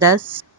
10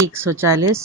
140।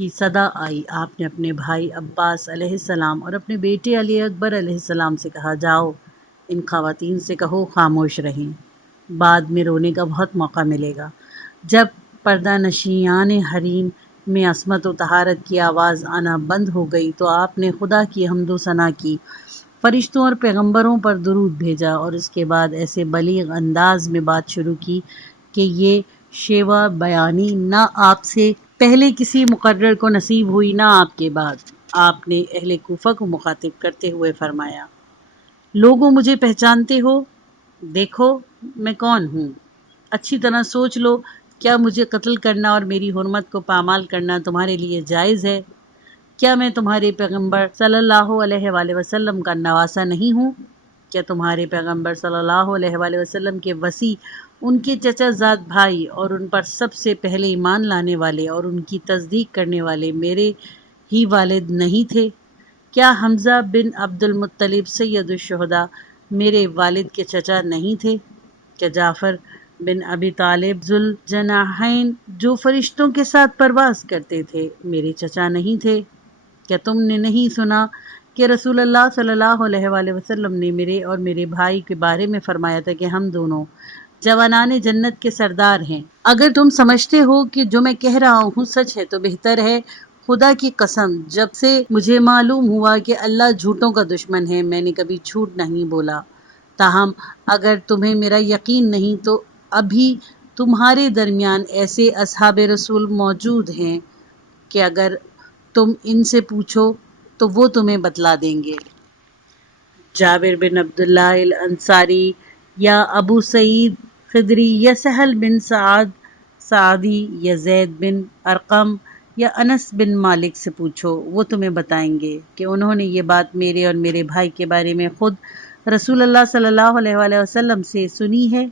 کی صدا آئی۔ آپ نے اپنے بھائی عباس علیہ السلام اور اپنے بیٹے علی اکبر علیہ السلام سے کہا، جاؤ ان خواتین سے کہو خاموش رہیں، بعد میں رونے کا بہت موقع ملے گا۔ جب پردہ نشیان حریم میں عصمت و طہارت کی آواز آنا بند ہو گئی تو آپ نے خدا کی حمد و ثنا کی، فرشتوں اور پیغمبروں پر درود بھیجا اور اس کے بعد ایسے بلیغ انداز میں بات شروع کی کہ یہ شیوا بیانی نہ آپ سے پہلے کسی مقرر کو نصیب ہوئی نہ آپ کے بعد۔ آپ نے اہل کوفہ کو مخاطب کرتے ہوئے فرمایا، لوگوں مجھے پہچانتے ہو؟ دیکھو میں کون ہوں، اچھی طرح سوچ لو، کیا مجھے قتل کرنا اور میری حرمت کو پامال کرنا تمہارے لیے جائز ہے؟ کیا میں تمہارے پیغمبر صلی اللہ علیہ وآلہ وسلم کا نواسا نہیں ہوں؟ کیا تمہارے پیغمبر صلی اللہ علیہ وآلہ وسلم کے وصی، ان کے چچا زاد بھائی اور ان پر سب سے پہلے ایمان لانے والے اور ان کی تصدیق کرنے والے میرے ہی والد نہیں تھے؟ کیا حمزہ بن عبد المطلب سید الشہداء میرے والد کے چچا نہیں تھے؟ کیا جعفر بن ابی طالب ذوالجناحین جو فرشتوں کے ساتھ پرواز کرتے تھے میرے چچا نہیں تھے؟ کیا تم نے نہیں سنا کہ رسول اللہ صلی اللہ علیہ وآلہ وسلم نے میرے اور میرے بھائی کے بارے میں فرمایا تھا کہ ہم دونوں جوانان جنت کے سردار ہیں؟ اگر تم سمجھتے ہو کہ جو میں کہہ رہا ہوں سچ ہے تو بہتر ہے، خدا کی قسم جب سے مجھے معلوم ہوا کہ اللہ جھوٹوں کا دشمن ہے میں نے کبھی جھوٹ نہیں بولا۔ تاہم اگر تمہیں میرا یقین نہیں تو ابھی تمہارے درمیان ایسے اصحاب رسول موجود ہیں کہ اگر تم ان سے پوچھو تو وہ تمہیں بتلا دیں گے۔ جابر بن عبداللہ الانصاری یا ابو سعید خدری یا سہل بن سعدی یا زید بن ارقم یا انس بن مالک سے پوچھو، وہ تمہیں بتائیں گے کہ انہوں نے یہ بات میرے اور میرے بھائی کے بارے میں خود رسول اللہ صلی اللہ علیہ وآلہ وسلم سے سنی ہے۔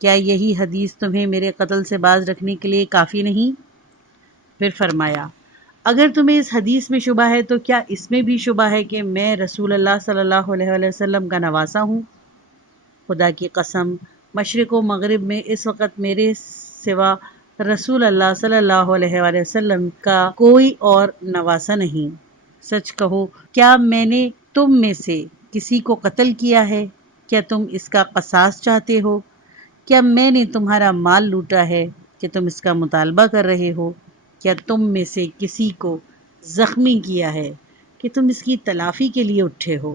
کیا یہی حدیث تمہیں میرے قتل سے باز رکھنے کے لیے کافی نہیں؟ پھر فرمایا، اگر تمہیں اس حدیث میں شبہ ہے تو کیا اس میں بھی شبہ ہے کہ میں رسول اللہ صلی اللہ علیہ وآلہ وسلم کا نواسا ہوں؟ خدا کی قسم مشرق و مغرب میں اس وقت میرے سوا رسول اللہ صلی اللہ علیہ وآلہ وسلم کا کوئی اور نواسا نہیں۔ سچ کہو، کیا میں نے تم میں سے کسی کو قتل کیا ہے؟ کیا تم اس کا قصاص چاہتے ہو؟ کیا میں نے تمہارا مال لوٹا ہے کہ تم اس کا مطالبہ کر رہے ہو؟ کیا تم میں سے کسی کو زخمی کیا ہے کہ تم اس کی تلافی کے لیے اٹھے ہو؟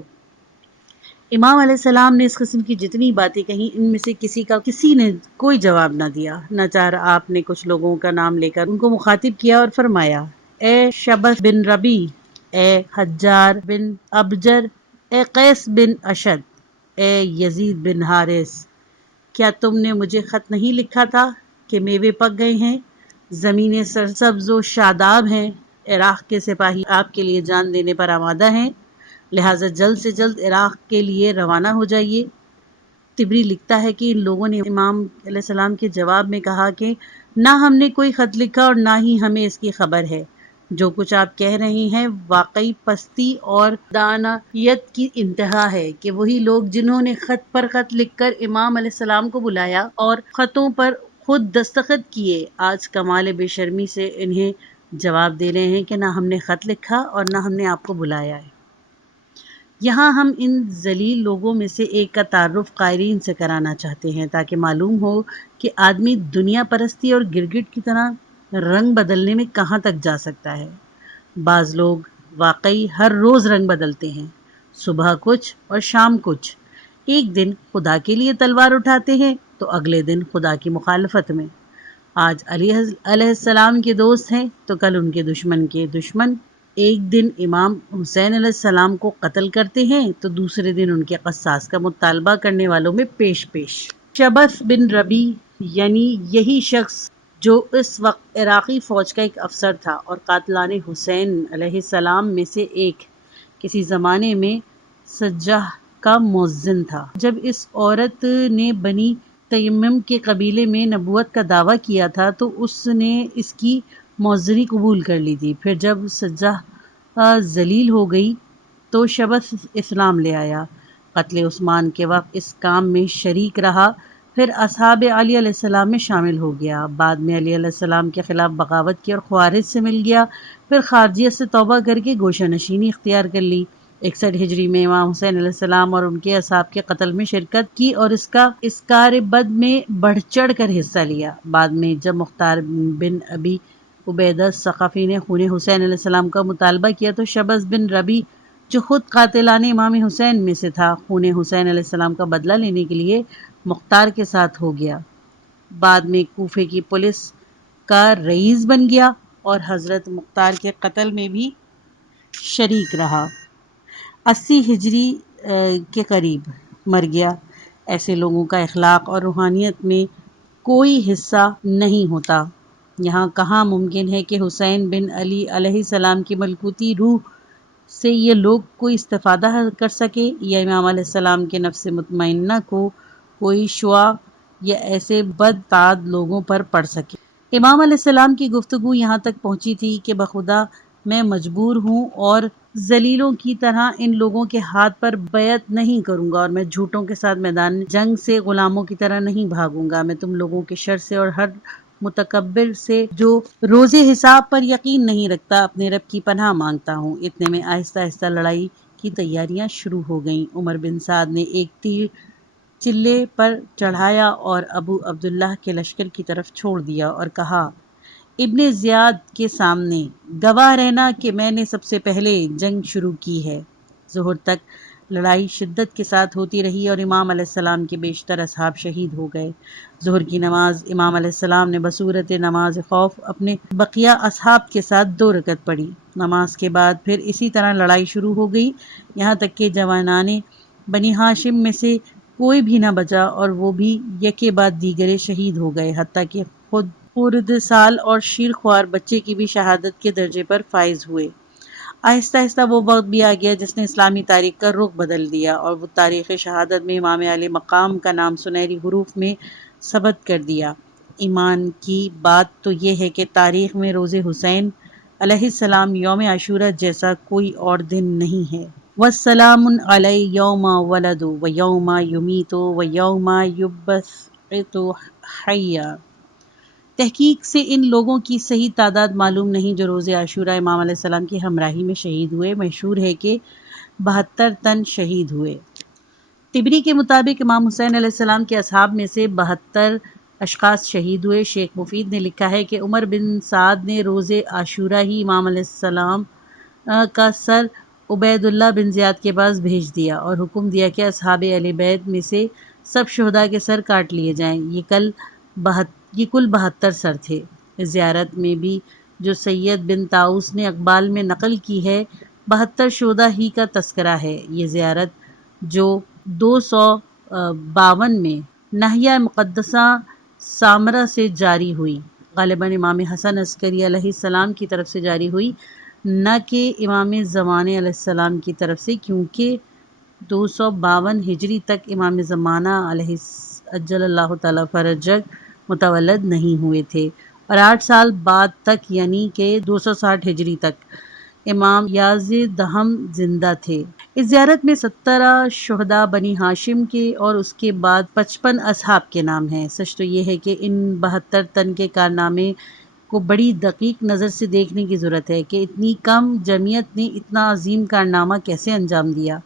امام علیہ السلام نے اس قسم کی جتنی باتیں کہیں ان میں سے کسی نے کوئی جواب نہ دیا۔ ناچار آپ نے کچھ لوگوں کا نام لے کر ان کو مخاطب کیا اور فرمایا، اے شبث بن ربی، اے حجار بن ابجر، اے قیس بن اشد، اے یزید بن حارث، کیا تم نے مجھے خط نہیں لکھا تھا کہ میوے پک گئے ہیں، زمینیں سرسبز و شاداب ہیں، عراق کے سپاہی آپ کے لیے جان دینے پر آمادہ ہیں، لہٰذا جلد سے جلد عراق کے لیے روانہ ہو جائیے۔ طبری لکھتا ہے کہ ان لوگوں نے امام علیہ السلام کے جواب میں کہا کہ نہ ہم نے کوئی خط لکھا اور نہ ہی ہمیں اس کی خبر ہے۔ جو کچھ آپ کہہ رہے ہیں واقعی پستی اور دانائیت کی انتہا ہے کہ وہی لوگ جنہوں نے خط پر خط لکھ کر امام علیہ السلام کو بلایا اور خطوں پر خود دستخط کیے، آج کمال بے شرمی سے انہیں جواب دے رہے ہیں کہ نہ ہم نے خط لکھا اور نہ ہم نے آپ کو بلایا ہے۔ یہاں ہم ان ذلیل لوگوں میں سے ایک کا تعارف قائرین سے کرانا چاہتے ہیں تاکہ معلوم ہو کہ آدمی دنیا پرستی اور گرگٹ کی طرح رنگ بدلنے میں کہاں تک جا سکتا ہے۔ بعض لوگ واقعی ہر روز رنگ بدلتے ہیں، صبح کچھ اور شام کچھ، ایک دن خدا کے لیے تلوار اٹھاتے ہیں تو اگلے دن خدا کی مخالفت میں۔ آج علی علیہ السلام کے دوست ہیں تو کل ان کے دشمن، ایک دن امام حسین علیہ السلام کو قتل کرتے ہیں تو دوسرے دن ان کے قصاص کا مطالبہ کرنے والوں میں پیش۔ شبث بن ربی یعنی یہی شخص جو اس وقت عراقی فوج کا ایک افسر تھا اور قاتلان حسین علیہ السلام میں سے ایک، کسی زمانے میں سجاح کا مؤذن تھا۔ جب اس عورت نے بنی تیمم کے قبیلے میں نبوت کا دعویٰ کیا تھا تو اس نے اس کی مؤذنی قبول کر لی تھی۔ پھر جب سجاح ذلیل ہو گئی تو شبث اسلام لے آیا، قتل عثمان کے وقت اس کام میں شریک رہا، پھر اصحاب علی علیہ السلام میں شامل ہو گیا، بعد میں علی علیہ السلام کے خلاف بغاوت کی اور خوارج سے مل گیا، پھر خارجیت سے توبہ کر کے گوشہ نشینی اختیار کر لی۔ 61 ہجری میں امام حسین علیہ السلام اور ان کے اصحاب کے قتل میں شرکت کی اور اس کا اسکار بد میں بڑھ چڑھ کر حصہ لیا۔ بعد میں جب مختار بن ابی عبیدہ ثقفی نے خون حسین علیہ السلام کا مطالبہ کیا تو شبز بن ربی جو خود قاتلان امام حسین میں سے تھا، خون حسین علیہ السلام کا بدلہ لینے کے لیے مختار کے ساتھ ہو گیا۔ بعد میں کوفے کی پولیس کا رئیس بن گیا اور حضرت مختار کے قتل میں بھی شریک رہا۔ 80 ہجری کے قریب مر گیا۔ ایسے لوگوں کا اخلاق اور روحانیت میں کوئی حصہ نہیں ہوتا۔ یہاں کہاں ممکن ہے کہ حسین بن علی علیہ السلام کی ملکوتی روح سے یہ لوگ کوئی استفادہ کر سکے یا امام علیہ السلام کے نفس مطمئنہ کو کوئی شعاع یا ایسے بدتعاد لوگوں پر پڑ سکے۔ امام علیہ السلام کی گفتگو یہاں تک پہنچی تھی کہ بخدا میں مجبور ہوں اور ذلیلوں کی طرح ان لوگوں کے ہاتھ پر بیعت نہیں کروں گا، اور میں جھوٹوں کے ساتھ میدان جنگ سے غلاموں کی طرح نہیں بھاگوں گا۔ میں تم لوگوں کے شر سے اور ہر متکبر سے جو روز حساب پر یقین نہیں رکھتا اپنے رب کی پناہ مانگتا ہوں۔ اتنے میں آہستہ آہستہ لڑائی کی تیاریاں شروع ہو گئیں۔ عمر بن سعد نے ایک تیر چلے پر چڑھایا اور ابو عبداللہ کے لشکر کی طرف چھوڑ دیا اور کہا، ابن زیاد کے سامنے گواہ رہنا کہ میں نے سب سے پہلے جنگ شروع کی ہے۔ ظہر تک لڑائی شدت کے ساتھ ہوتی رہی اور امام علیہ السلام کے بیشتر اصحاب شہید ہو گئے۔ ظہر کی نماز امام علیہ السلام نے بصورت نماز خوف اپنے بقیہ اصحاب کے ساتھ 2 رکعت پڑھی۔ نماز کے بعد پھر اسی طرح لڑائی شروع ہو گئی، یہاں تک کہ جوانان بنی ہاشم میں سے کوئی بھی نہ بچا اور وہ بھی یکے بعد دیگرے شہید ہو گئے، حتیٰ کہ خود خورد سال اور شیر خوار بچے کی بھی شہادت کے درجے پر فائز ہوئے۔ آہستہ آہستہ وہ وقت بھی آ گیا جس نے اسلامی تاریخ کا رخ بدل دیا، اور وہ تاریخ شہادت میں امام علیہ مقام کا نام سنہری حروف میں ثبت کر دیا۔ ایمان کی بات تو یہ ہے کہ تاریخ میں روز حسین علیہ السلام یوم عاشورہ جیسا کوئی اور دن نہیں ہے۔ وَسَلَامٌ عَلَيْهِ يَوْمَ وَلَدَ وَيَوْمَ يُمِيتُ وَيَوْمَ يُبْعَثُ حَيًّا۔ تحقیق سے ان لوگوں کی صحیح تعداد معلوم نہیں جو روز عاشورہ امام علیہ السلام کی ہمراہی میں شہید ہوئے۔ مشہور ہے کہ 72 تن شہید ہوئے۔ طبری کے مطابق امام حسین علیہ السلام کے اصحاب میں سے 72 اشخاص شہید ہوئے۔ شیخ مفید نے لکھا ہے کہ عمر بن سعد نے روز عاشورہ ہی امام علیہ السلام کا سر عبید اللہ بن زیاد کے پاس بھیج دیا اور حکم دیا کہ اصحاب اہل بیت میں سے سب شہداء کے سر کاٹ لیے جائیں۔ یہ کل 72 سر تھے۔ اس زیارت میں بھی جو سید بن طاؤس نے اقبال میں نقل کی ہے 72 شہداء ہی کا تذکرہ ہے۔ یہ زیارت جو 252 میں ناحیہ مقدسہ سامرہ سے جاری ہوئی، غالباً امام حسن عسکری علیہ السلام کی طرف سے جاری ہوئی، نہ کہ امام زمانے علیہ السلام کی طرف سے، کیونکہ 252 ہجری تک امام زمانہ علیہ عجل اللہ تعالی فرجہ متولد نہیں ہوئے تھے، اور 8 سال بعد تک یعنی کہ 260 ہجری تک امام یازدہم زندہ تھے۔ اس زیارت میں 17 شہداء بنی ہاشم کے اور اس کے بعد 55 اصحاب کے نام ہیں۔ سچ تو یہ ہے کہ ان 72 تن کے کارنامے کو بڑی دقیق نظر سے دیکھنے کی ضرورت ہے کہ اتنی کم جمعیت نے اتنا عظیم کارنامہ کیسے انجام دیا۔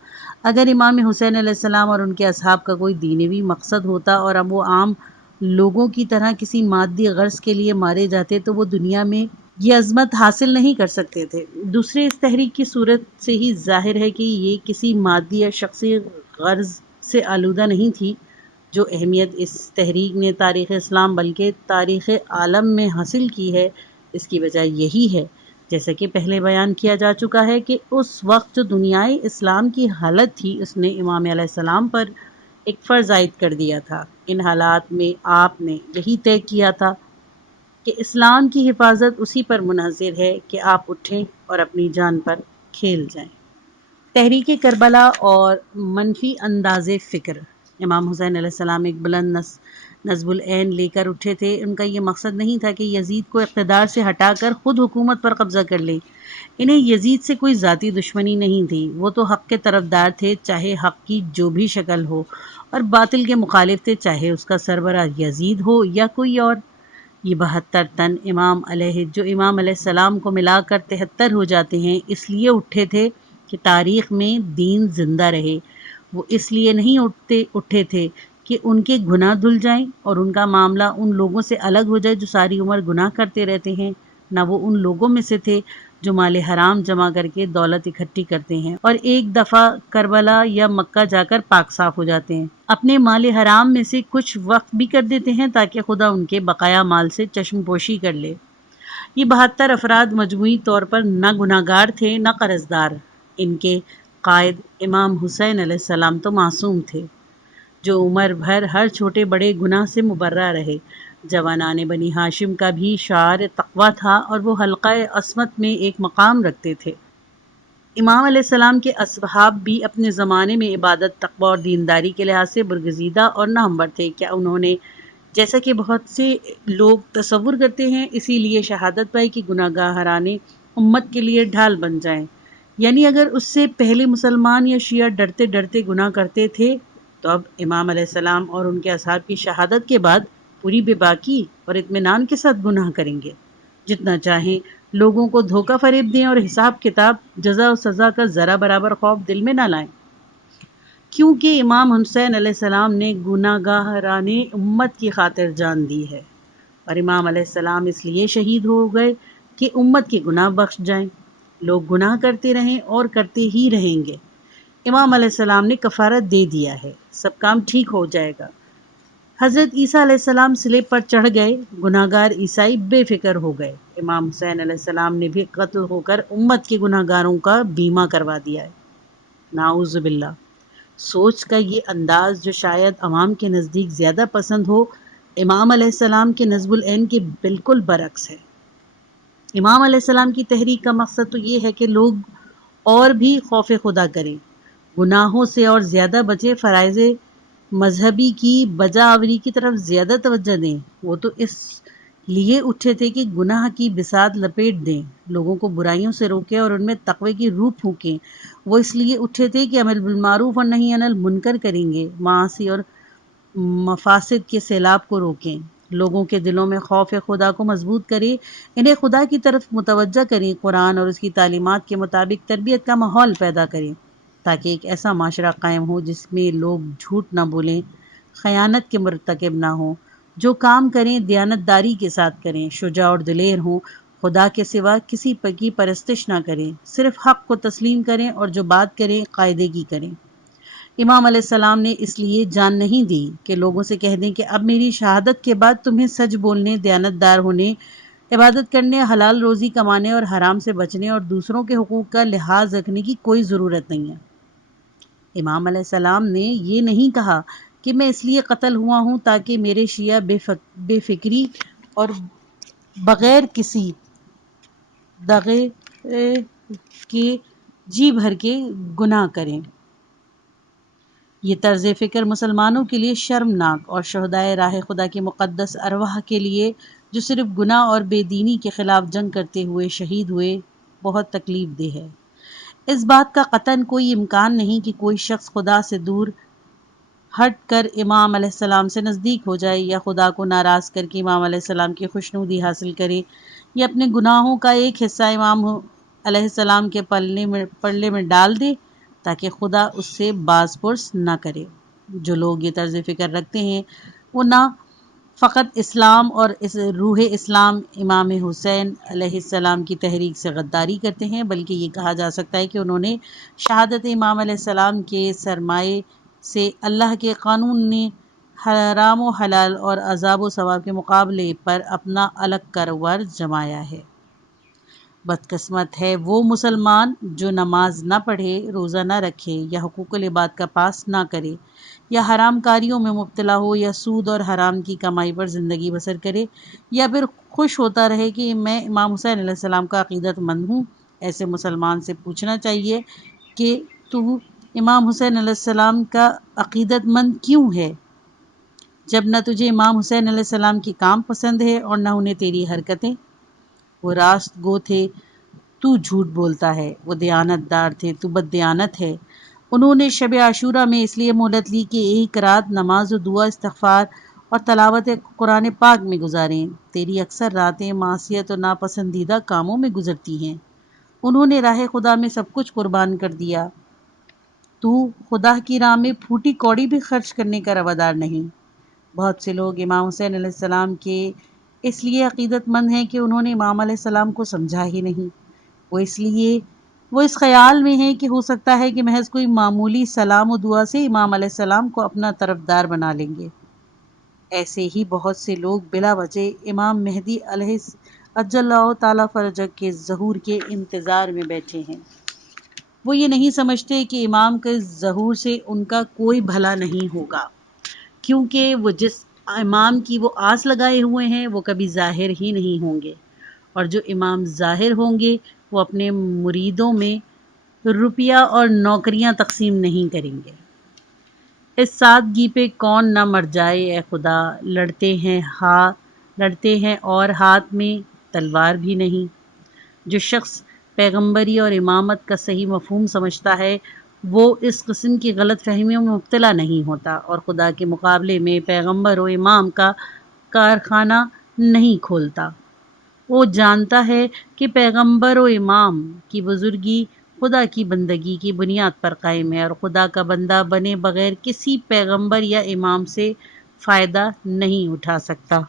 اگر امام حسین علیہ السلام اور ان کے اصحاب کا کوئی دینوی مقصد ہوتا اور اب وہ عام لوگوں کی طرح کسی مادی غرض کے لیے مارے جاتے تو وہ دنیا میں یہ عظمت حاصل نہیں کر سکتے تھے۔ دوسرے اس تحریک کی صورت سے ہی ظاہر ہے کہ یہ کسی مادی یا شخصی غرض سے آلودہ نہیں تھی۔ جو اہمیت اس تحریک نے تاریخ اسلام بلکہ تاریخ عالم میں حاصل کی ہے، اس کی وجہ یہی ہے، جیسا کہ پہلے بیان کیا جا چکا ہے، کہ اس وقت جو دنیائے اسلام کی حالت تھی اس نے امام علیہ السلام پر ایک فرض عائد کر دیا تھا۔ ان حالات میں آپ نے یہی طے کیا تھا کہ اسلام کی حفاظت اسی پر منحصر ہے کہ آپ اٹھیں اور اپنی جان پر کھیل جائیں۔ تحریک کربلا اور منفی انداز فکر۔ امام حسین علیہ السلام ایک بلند نصب العین لے کر اٹھے تھے۔ ان کا یہ مقصد نہیں تھا کہ یزید کو اقتدار سے ہٹا کر خود حکومت پر قبضہ کر لے۔ انہیں یزید سے کوئی ذاتی دشمنی نہیں تھی، وہ تو حق کے طرفدار تھے، چاہے حق کی جو بھی شکل ہو، اور باطل کے مخالف تھے، چاہے اس کا سربراہ یزید ہو یا کوئی اور۔ یہ 72 تن جو امام علیہ السلام کو ملا کر 73 ہو جاتے ہیں، اس لیے اٹھے تھے کہ تاریخ میں دین زندہ رہے۔ وہ اس لیے نہیں اٹھے تھے کہ ان کے گناہ دھل جائیں اور ان کا معاملہ ان لوگوں سے الگ ہو جائے جو ساری عمر گناہ کرتے رہتے ہیں۔ نہ وہ ان لوگوں میں سے تھے جو مال حرام جمع کر کے دولت اکٹھی کرتے ہیں اور ایک دفعہ کربلا یا مکہ جا کر پاک صاف ہو جاتے ہیں۔ اپنے مال حرام میں سے کچھ وقف بھی کر دیتے ہیں تاکہ خدا ان کے بقایا مال سے چشم پوشی کر لے۔ یہ 72 افراد مجموعی طور پر نہ گناہگار تھے نہ قرضدار۔ ان کے قائد امام حسین علیہ السلام تو معصوم تھے، جو عمر بھر ہر چھوٹے بڑے گناہ سے مبرہ رہے۔ جوانان بنی ہاشم کا بھی شعار تقویٰ تھا اور وہ حلقہ عصمت میں ایک مقام رکھتے تھے۔ امام علیہ السلام کے اصحاب بھی اپنے زمانے میں عبادت، تقویٰ اور دینداری کے لحاظ سے برگزیدہ اور نامور تھے۔ کیا انہوں نے، جیسا کہ بہت سے لوگ تصور کرتے ہیں، اسی لیے شہادت پائی کہ گناہ گاران امت کے لیے ڈھال بن جائیں؟ یعنی اگر اس سے پہلے مسلمان یا شیعہ ڈرتے ڈرتے گناہ کرتے تھے تو اب امام علیہ السلام اور ان کے اصحاب کی شہادت کے بعد پوری بے باکی اور اطمینان کے ساتھ گناہ کریں گے، جتنا چاہیں لوگوں کو دھوکہ فریب دیں اور حساب کتاب، جزا و سزا کا ذرا برابر خوف دل میں نہ لائیں، کیونکہ امام حسین علیہ السلام نے گناہ گاران امت کی خاطر جان دی ہے، اور امام علیہ السلام اس لیے شہید ہو گئے کہ امت کے گناہ بخش جائیں۔ لوگ گناہ کرتے رہیں اور کرتے ہی رہیں گے۔ امام علیہ السلام نے کفارت دے دیا ہے، سب کام ٹھیک ہو جائے گا۔ حضرت عیسیٰ علیہ السلام صلیب پر چڑھ گئے، گناہ گار عیسائی بے فکر ہو گئے۔ امام حسین علیہ السلام نے بھی قتل ہو کر امت کے گناہ گاروں کا بیمہ کروا دیا ہے۔ نعوذ باللہ۔ سوچ کا یہ انداز جو شاید عوام کے نزدیک زیادہ پسند ہو، امام علیہ السلام کے نصب العین کے بالکل برعکس ہے۔ امام علیہ السلام کی تحریک کا مقصد تو یہ ہے کہ لوگ اور بھی خوف خدا کریں، گناہوں سے اور زیادہ بچیں، فرائض مذہبی کی بجاآوری کی طرف زیادہ توجہ دیں۔ وہ تو اس لیے اٹھے تھے کہ گناہ کی بساط لپیٹ دیں، لوگوں کو برائیوں سے روکیں اور ان میں تقوی کی روح پھونکیں۔ وہ اس لیے اٹھے تھے کہ امر بالمعروف اور نہی عن المنکر کریں گے، معاصی اور مفاسد کے سیلاب کو روکیں، لوگوں کے دلوں میں خوف خدا کو مضبوط کریں، انہیں خدا کی طرف متوجہ کریں، قرآن اور اس کی تعلیمات کے مطابق تربیت کا ماحول پیدا کریں، تاکہ ایک ایسا معاشرہ قائم ہو جس میں لوگ جھوٹ نہ بولیں، خیانت کے مرتکب نہ ہوں، جو کام کریں دیانتداری کے ساتھ کریں، شجاع اور دلیر ہوں، خدا کے سوا کسی کی پرستش نہ کریں، صرف حق کو تسلیم کریں اور جو بات کریں قاعدے کی کریں۔ امام علیہ السلام نے اس لیے جان نہیں دی کہ لوگوں سے کہہ دیں کہ اب میری شہادت کے بعد تمہیں سچ بولنے، دیانتدار ہونے، عبادت کرنے، حلال روزی کمانے اور حرام سے بچنے اور دوسروں کے حقوق کا لحاظ رکھنے کی کوئی ضرورت نہیں ہے۔ امام علیہ السلام نے یہ نہیں کہا کہ میں اس لیے قتل ہوا ہوں تاکہ میرے شیعہ بے فکری اور بغیر کسی دغے کے جی بھر کے گناہ کریں۔ یہ طرز فکر مسلمانوں کے لیے شرمناک اور شہدائے راہ خدا کی مقدس ارواح کے لیے جو صرف گناہ اور بے دینی کے خلاف جنگ کرتے ہوئے شہید ہوئے بہت تکلیف دہ ہے۔ اس بات کا قطعاً کوئی امکان نہیں کہ کوئی شخص خدا سے دور ہٹ کر امام علیہ السلام سے نزدیک ہو جائے، یا خدا کو ناراض کر کے امام علیہ السلام کی خوشنودی حاصل کرے، یا اپنے گناہوں کا ایک حصہ امام علیہ السلام کے پلے میں ڈال دے تاکہ خدا اس سے باز پرس نہ کرے۔ جو لوگ یہ طرز فکر رکھتے ہیں وہ نہ فقط اسلام اور روح اسلام امام حسین علیہ السلام کی تحریک سے غداری کرتے ہیں، بلکہ یہ کہا جا سکتا ہے کہ انہوں نے شہادت امام علیہ السلام کے سرمایے سے اللہ کے قانون نے حرام و حلال اور عذاب و ثواب کے مقابلے پر اپنا الگ کاروبار جمایا ہے۔ بدقسمت ہے وہ مسلمان جو نماز نہ پڑھے، روزہ نہ رکھے، یا حقوق العباد کا پاس نہ کرے، یا حرام کاریوں میں مبتلا ہو، یا سود اور حرام کی کمائی پر زندگی بسر کرے، یا پھر خوش ہوتا رہے کہ میں امام حسین علیہ السلام کا عقیدت مند ہوں۔ ایسے مسلمان سے پوچھنا چاہیے کہ تو امام حسین علیہ السلام کا عقیدت مند کیوں ہے؟ جب نہ تجھے امام حسین علیہ السلام کی کام پسند ہے اور نہ انہیں تیری حرکتیں۔ وہ راست گو تھے، تو جھوٹ بولتا ہے، وہ دیانت دار تھے، تو بد دیانت ہے۔ انہوں نے شب عاشورہ میں اس لیے مہلت لی کہ ایک رات نماز و دعا استغفار اور تلاوت قرآن پاک میں گزاریں۔ تیری اکثر راتیں معصیت اور ناپسندیدہ کاموں میں گزرتی ہیں۔ انہوں نے راہ خدا میں سب کچھ قربان کر دیا، تو خدا کی راہ میں پھوٹی کوڑی بھی خرچ کرنے کا روادار نہیں۔ بہت سے لوگ امام حسین علیہ السلام کے اس لیے عقیدت مند ہیں کہ انہوں نے امام علیہ السلام کو سمجھا ہی نہیں۔ وہ اس خیال میں ہیں کہ ہو سکتا ہے کہ محض کوئی معمولی سلام و دعا سے امام علیہ السلام کو اپنا طرفدار بنا لیں گے۔ ایسے ہی بہت سے لوگ بلا وجہ امام مہدی علیہ عجل اللہ تعالیٰ فرجہ کے ظہور کے انتظار میں بیٹھے ہیں۔ وہ یہ نہیں سمجھتے کہ امام کے ظہور سے ان کا کوئی بھلا نہیں ہوگا، کیونکہ وہ جس امام کی وہ آس لگائے ہوئے ہیں وہ کبھی ظاہر ہی نہیں ہوں گے، اور جو امام ظاہر ہوں گے وہ اپنے مریدوں میں روپیہ اور نوکریاں تقسیم نہیں کریں گے۔ اس سادگی پہ کون نہ مر جائے اے خدا، لڑتے ہیں اور ہاتھ میں تلوار بھی نہیں۔ جو شخص پیغمبری اور امامت کا صحیح مفہوم سمجھتا ہے وہ اس قسم کی غلط فہمیوں میں مبتلا نہیں ہوتا، اور خدا کے مقابلے میں پیغمبر و امام کا کارخانہ نہیں کھولتا۔ وہ جانتا ہے کہ پیغمبر و امام کی بزرگی خدا کی بندگی کی بنیاد پر قائم ہے، اور خدا کا بندہ بنے بغیر کسی پیغمبر یا امام سے فائدہ نہیں اٹھا سکتا۔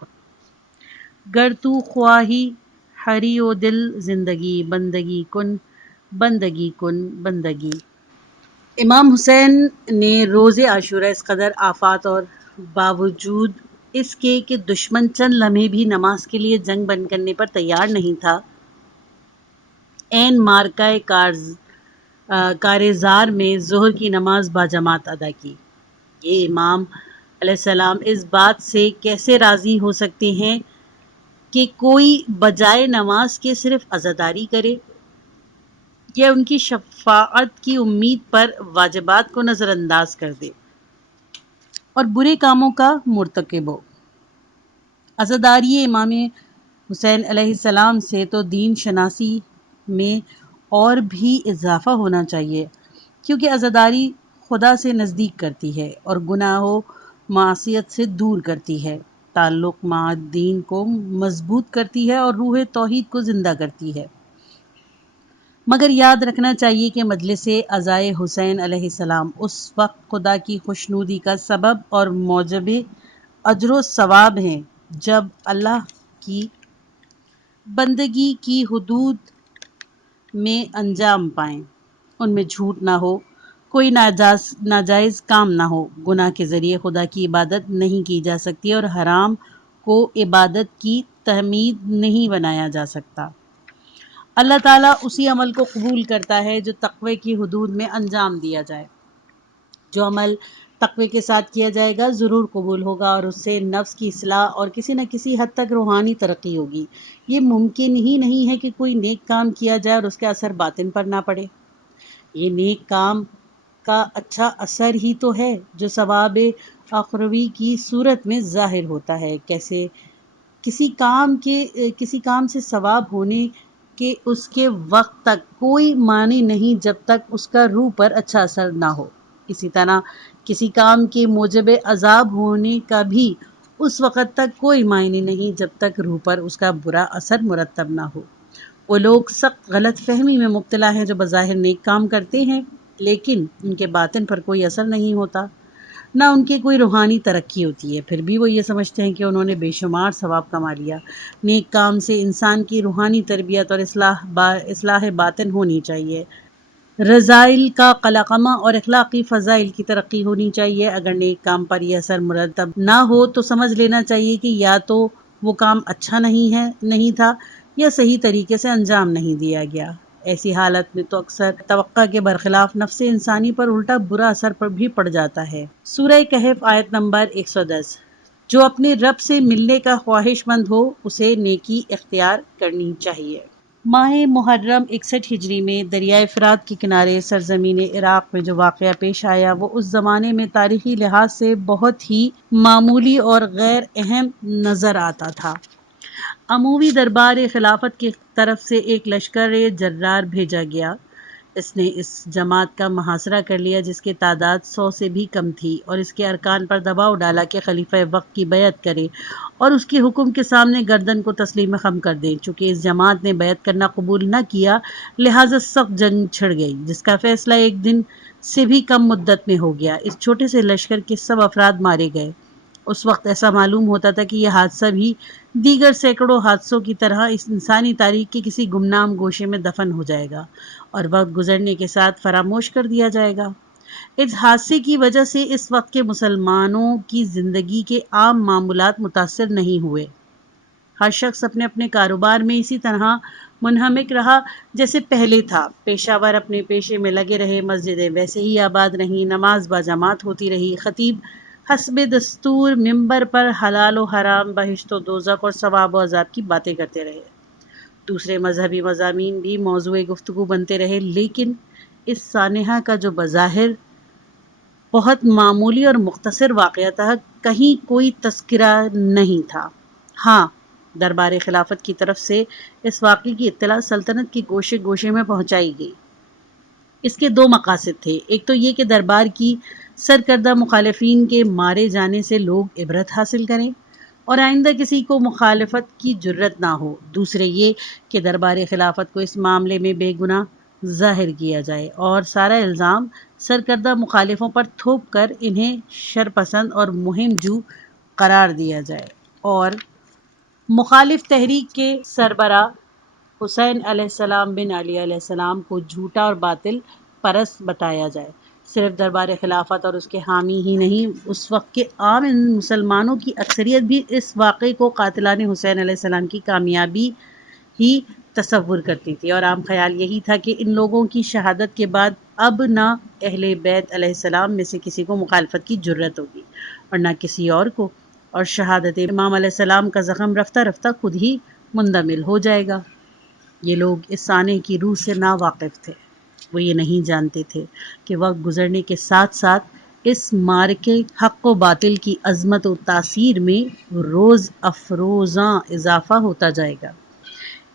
گر تو خواہی ہری و دل زندگی، بندگی کن بندگی۔ امام حسین نے روز عاشورہ اس قدر آفات اور باوجود اس کے کہ دشمن چند لمحے بھی نماز کے لیے جنگ بند کرنے پر تیار نہیں تھا، عین مارکہ کارزار میں ظہر کی نماز باجماعت ادا کی۔ یہ امام علیہ السلام اس بات سے کیسے راضی ہو سکتے ہیں کہ کوئی بجائے نماز کے صرف عزاداری کرے، یا ان کی شفاعت کی امید پر واجبات کو نظر انداز کر دے اور برے کاموں کا مرتکب ہو۔ عزاداری امام حسین علیہ السلام سے تو دین شناسی میں اور بھی اضافہ ہونا چاہیے، کیونکہ عزاداری خدا سے نزدیک کرتی ہے اور گناہ و معصیت سے دور کرتی ہے، تعلق مع دین کو مضبوط کرتی ہے اور روح توحید کو زندہ کرتی ہے۔ مگر یاد رکھنا چاہیے کہ مجلس عزائے حسین علیہ السلام اس وقت خدا کی خوشنودی کا سبب اور موجب اجر و ثواب ہیں جب اللہ کی بندگی کی حدود میں انجام پائیں، ان میں جھوٹ نہ ہو، کوئی ناجائز کام نہ ہو، گناہ کے ذریعے خدا کی عبادت نہیں کی جا سکتی اور حرام کو عبادت کی تحمید نہیں بنایا جا سکتا۔ اللہ تعالیٰ اسی عمل کو قبول کرتا ہے جو تقوی کی حدود میں انجام دیا جائے۔ جو عمل تقوی کے ساتھ کیا جائے گا ضرور قبول ہوگا، اور اس سے نفس کی اصلاح اور کسی نہ کسی حد تک روحانی ترقی ہوگی۔ یہ ممکن ہی نہیں ہے کہ کوئی نیک کام کیا جائے اور اس کا اثر باطن پر نہ پڑے۔ یہ نیک کام کا اچھا اثر ہی تو ہے جو ثواب اخروی کی صورت میں ظاہر ہوتا ہے۔ کیسے کسی کام سے ثواب ہونے کے اس کے وقت تک کوئی معنی نہیں جب تک اس کا روح پر اچھا اثر نہ ہو، اسی طرح کسی کام کے موجب عذاب ہونے کا بھی اس وقت تک کوئی معنی نہیں جب تک روح پر اس کا برا اثر مرتب نہ ہو۔ وہ لوگ سخت غلط فہمی میں مبتلا ہیں جو بظاہر نیک کام کرتے ہیں لیکن ان کے باطن پر کوئی اثر نہیں ہوتا، نہ ان کی کوئی روحانی ترقی ہوتی ہے، پھر بھی وہ یہ سمجھتے ہیں کہ انہوں نے بے شمار ثواب کما لیا۔ نیک کام سے انسان کی روحانی تربیت اور اصلاح باطن ہونی چاہیے، رذائل کا قلقمہ اور اخلاقی فضائل کی ترقی ہونی چاہیے۔ اگر نیک کام پر یہ اثر مرتب نہ ہو تو سمجھ لینا چاہیے کہ یا تو وہ کام اچھا نہیں تھا یا صحیح طریقے سے انجام نہیں دیا گیا۔ ایسی حالت میں تو اکثر توقع کے برخلاف نفس انسانی پر الٹا برا اثر پر بھی پڑ جاتا ہے۔ سورہ کہف آیت نمبر 110۔ جو اپنے رب سے ملنے کا خواہش مند ہو اسے نیکی اختیار کرنی چاہیے۔ ماہ محرم 61 ہجری میں دریائے فرات کے کنارے سرزمین عراق میں جو واقعہ پیش آیا وہ اس زمانے میں تاریخی لحاظ سے بہت ہی معمولی اور غیر اہم نظر آتا تھا۔ اموی دربار خلافت کی طرف سے ایک لشکر جرار بھیجا گیا۔ اس نے اس جماعت کا محاصرہ کر لیا جس کی تعداد 100 سے بھی کم تھی، اور اس کے ارکان پر دباؤ ڈالا کہ خلیفہ وقت کی بیعت کرے اور اس کے حکم کے سامنے گردن کو تسلیم خم کر دیں۔ چونکہ اس جماعت نے بیعت کرنا قبول نہ کیا، لہٰذا سخت جنگ چھڑ گئی، جس کا فیصلہ ایک دن سے بھی کم مدت میں ہو گیا۔ اس چھوٹے سے لشکر کے سب افراد مارے گئے۔ اس وقت ایسا معلوم ہوتا تھا کہ یہ حادثہ بھی دیگر سینکڑوں حادثوں کی طرح اس انسانی تاریخ کے کسی گمنام گوشے میں دفن ہو جائے گا اور وقت گزرنے کے ساتھ فراموش کر دیا جائے گا۔ اس حادثے کی وجہ سے اس وقت کے مسلمانوں کی زندگی کے عام معمولات متاثر نہیں ہوئے۔ ہر شخص اپنے اپنے کاروبار میں اسی طرح منہمک رہا جیسے پہلے تھا۔ پیشہ ور اپنے پیشے میں لگے رہے، مسجدیں ویسے ہی آباد رہیں، نماز باجماعت ہوتی رہی، خطیب حسب دستور ممبر پر حلال و حرام، بہشت و دوزخ اور ثواب و عذاب کی باتیں کرتے رہے۔ دوسرے مذہبی مضامین بھی موضوع گفتگو بنتے رہے، لیکن اس سانحہ کا جو بظاہر بہت معمولی اور مختصر واقعہ تھا، کہیں کوئی تذکرہ نہیں تھا۔ ہاں، دربار خلافت کی طرف سے اس واقعے کی اطلاع سلطنت کے گوشے گوشے میں پہنچائی گئی۔ اس کے دو مقاصد تھے، ایک تو یہ کہ دربار کی سرکردہ مخالفین کے مارے جانے سے لوگ عبرت حاصل کریں اور آئندہ کسی کو مخالفت کی جرت نہ ہو، دوسرے یہ کہ دربار خلافت کو اس معاملے میں بے گناہ ظاہر کیا جائے اور سارا الزام سرکردہ مخالفوں پر تھوپ کر انہیں شرپسند اور مہم جو قرار دیا جائے، اور مخالف تحریک کے سربراہ حسین علیہ السلام بن علی علیہ السلام کو جھوٹا اور باطل پرست بتایا جائے۔ صرف دربار خلافت اور اس کے حامی ہی نہیں، اس وقت کے عام مسلمانوں کی اکثریت بھی اس واقعے کو قاتلان حسین علیہ السلام کی کامیابی ہی تصور کرتی تھی، اور عام خیال یہی تھا کہ ان لوگوں کی شہادت کے بعد اب نہ اہل بیت علیہ السلام میں سے کسی کو مخالفت کی جرت ہوگی اور نہ کسی اور کو، اور شہادت امام علیہ السلام کا زخم رفتہ رفتہ خود ہی مندمل ہو جائے گا۔ یہ لوگ اس سانحے کی روح سے نا واقف تھے۔ وہ یہ نہیں جانتے تھے کہ وقت گزرنے کے ساتھ ساتھ اس معرکے حق و باطل کی عظمت و تاثیر میں روز افروزاں اضافہ ہوتا جائے گا۔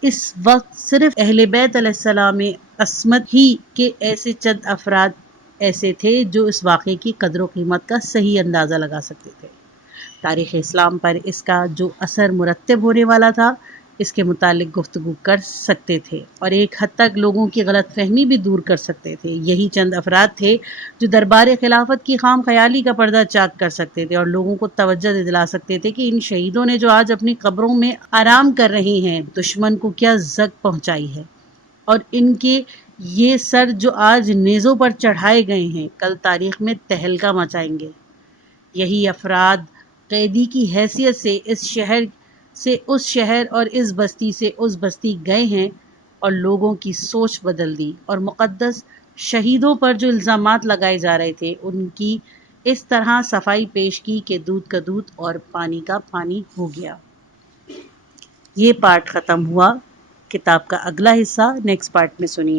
اس وقت صرف اہل بیت علیہ السلام عصمت ہی کے ایسے چند افراد ایسے تھے جو اس واقعے کی قدر و قیمت کا صحیح اندازہ لگا سکتے تھے۔ تاریخ اسلام پر اس کا جو اثر مرتب ہونے والا تھا، اس کے متعلق گفتگو کر سکتے تھے اور ایک حد تک لوگوں کی غلط فہمی بھی دور کر سکتے تھے۔ یہی چند افراد تھے جو دربار خلافت کی خام خیالی کا پردہ چاک کر سکتے تھے اور لوگوں کو توجہ دلا سکتے تھے کہ ان شہیدوں نے جو آج اپنی قبروں میں آرام کر رہے ہیں، دشمن کو کیا زگ پہنچائی ہے، اور ان کے یہ سر جو آج نیزوں پر چڑھائے گئے ہیں، کل تاریخ میں تہلکہ مچائیں گے۔ یہی افراد قیدی کی حیثیت سے اس شہر سے اس شہر اور اس بستی سے اس بستی گئے ہیں اور لوگوں کی سوچ بدل دی، اور مقدس شہیدوں پر جو الزامات لگائے جا رہے تھے ان کی اس طرح صفائی پیش کی کہ دودھ کا دودھ اور پانی کا پانی ہو گیا۔ یہ پارٹ ختم ہوا۔ کتاب کا اگلا حصہ نیکسٹ پارٹ میں سنیے۔